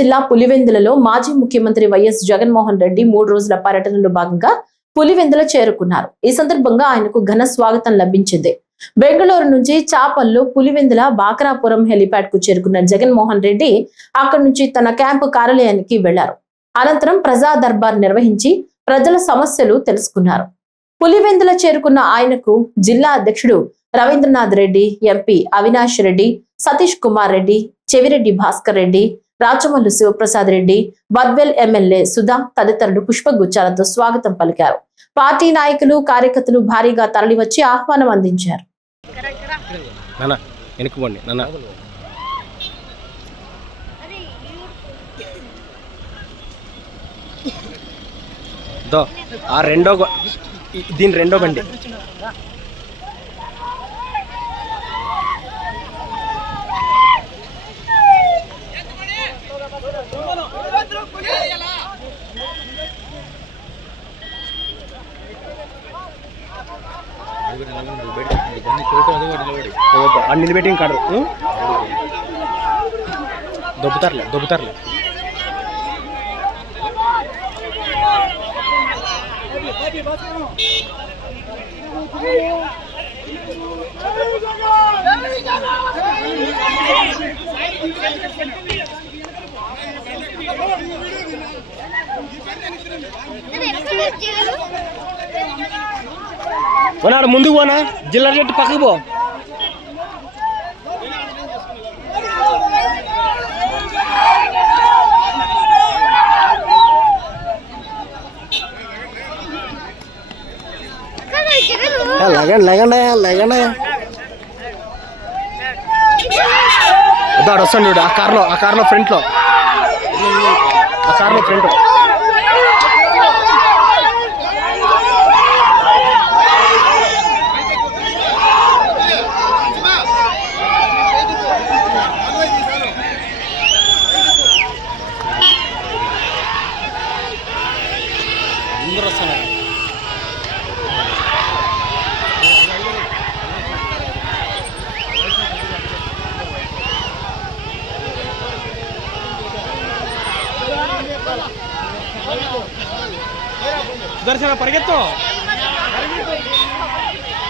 జిల్లా పులివెందులలో మాజీ ముఖ్యమంత్రి వైఎస్ జగన్మోహన్ రెడ్డి 3 రోజుల పర్యటనలో భాగంగా పులివెందుల చేరుకున్నారు. ఈ సందర్భంగా ఆయనకు ఘన స్వాగతం లభించింది. బెంగళూరు నుంచి చాపల్లో పులివెందుల బాక్రాపురం హెలిప్యాడ్ కు చేరుకున్న జగన్మోహన్ రెడ్డి అక్కడి నుంచి తన క్యాంపు కార్యాలయానికి వెళ్లారు. అనంతరం ప్రజా దర్బార్ నిర్వహించి ప్రజల సమస్యలు తెలుసుకున్నారు. పులివెందుల చేరుకున్న ఆయనకు జిల్లా అధ్యక్షుడు రవీంద్రనాథ్ రెడ్డి, ఎంపీ అవినాష్ రెడ్డి, సతీష్ కుమార్ రెడ్డి, చెవిరెడ్డి భాస్కర్ రెడ్డి, రాచమల్లు శివప్రసాద్ రెడ్డి, బద్వేల్ ఎమ్మెల్యే సుధా తదితరులు పుష్పగుచ్చాలతో స్వాగతం పలికారు. పార్టీ నాయకులు, కార్యకర్తలు భారీగా తరలివచ్చి ఆహ్వానం అందించారు. దీని రెండో బండి నిలబెట్టి కాడు దొబ్బుతారులే పోనాడు ముందుకు పోనా జిల్లా చెట్టు పక్కకు పో. లేకండి వస్తాను చూడు ఆ కార్లో ఫ్రంట్ అందరూ వస్తున్నారు. సుదర్శన పరిగెత్తు.